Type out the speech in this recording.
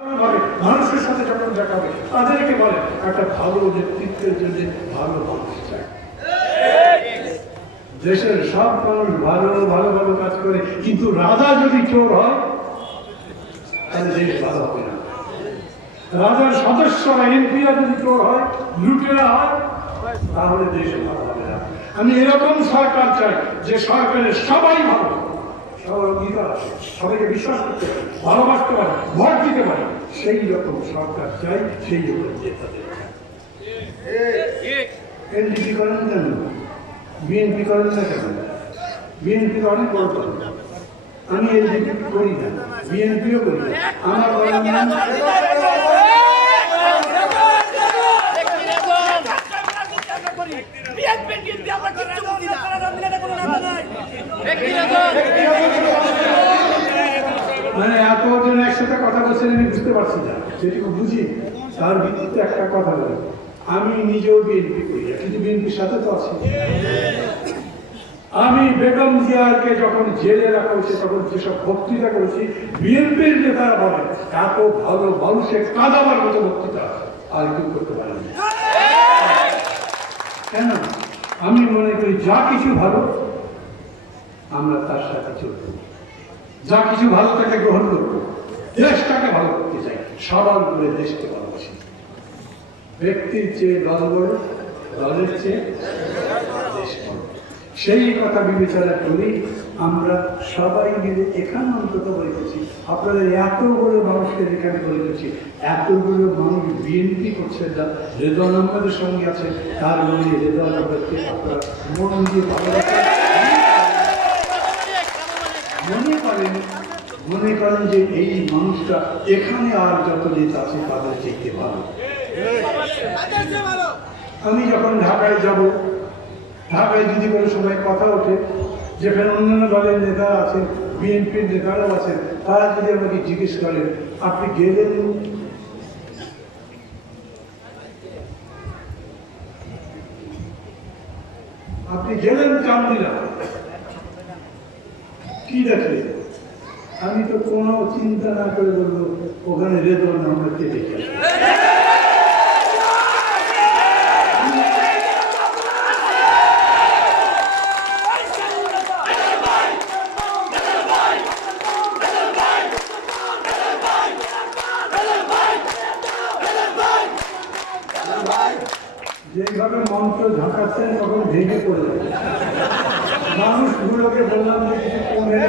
মানুষের সাথে যখন দেখা হবে তাদেরকে বলে একটা ভালো নেতৃত্বের জন্য ভালো মানুষ চাই। দেশের সব মানুষ ভালো ভালো ভালো কাজ করে, কিন্তু রাজা যদি চোর হয় তাহলে দেশ ভালো হবে না। রাজার সদস্যরা এমপিরা যদি চোর হয়, লুটেরা হয়, তাহলে দেশ ভালো হবে না। আমি এরকম সরকার চাই যে সরকারের সবাই ভালো, সবার অধিকার আছে, সবাইকে বিশ্বাস করতে পারে, ভালোবাসতে পারে, ভোট দিতে পারে, সেই রকম সরকার চাই, সেই রকম নেতাদের চাই। এনডিপি করেন কেন? বিএনপি করেন না কেন? বিএনপি অনেক বড় করেন। আমি এনডিপি করি না, বিএনপিও করি না। আমার মানে এতজন একসাথে কথা বলছেন আমি বুঝতে পারছি না, যেটুকু বুঝি তার ভিত্তিতে একটা কথা বলি। আমি নিজেও বিএনপি করি না, কিন্তু বিএনপির সাথে তো আছি। আমি বেগম জিয়াকে যখন জেলে রাখা হয়েছে তখন যেসব বক্তৃতা করেছি, বিএনপির নেতারা বলেন এত ভালো মানুষের কাঁদাবার মতো বক্তৃতা আর কেউ করতে পারেনি। কেন? আমি মনে করি যা কিছু ভালো আমরা তার সাথে চলব, যা কিছু ভালো তাকে গ্রহণ করবো, দেশটাকে ভালো করতে চাই, সবার করে দেশকে ভালোবাসি। ব্যক্তির চেয়ে দল বড়, দলের চেয়ে দেশ বড়, সেই কথা বিবেচনা করি আমরা সবাই মিলে এখানে অন্তত বলেছি। আপনাদের এতগুলো মানুষকে এখানে বলেছি, এতগুলো মানুষ বিএনপি করছেন না, রেজাউল আহমেদের সঙ্গে আছে, তার মনে রেজাউল আহমেদকে আপনারা মন দিয়ে ভালোবাসেন, মনে করেন যে এই মানুষটা এখানে আর যত নেতা আছে তাদের দেখতে ভালো। আমি যখন ঢাকায় যাব, ঢাকায় যদি কোনো সময় কথা ওঠে যেখানে অন্যান্য দলের নেতারা আছেন, বিএনপির নেতারাও আছেন, তারা যদি আমাকে জিজ্ঞেস করেন আপনি গেলেন, চান্দিনা কি দেখলেন, আমি তো কোনো চিন্তা না করে বলবো ওখানে রেজাউল আহমেদকে দেখে। যেভাবে মঞ্চ ঝাঁকাচ্ছেন তখন ভেঙে পড়ে যাবে। মানুষগুলোকে বললাম যে কিছু কমে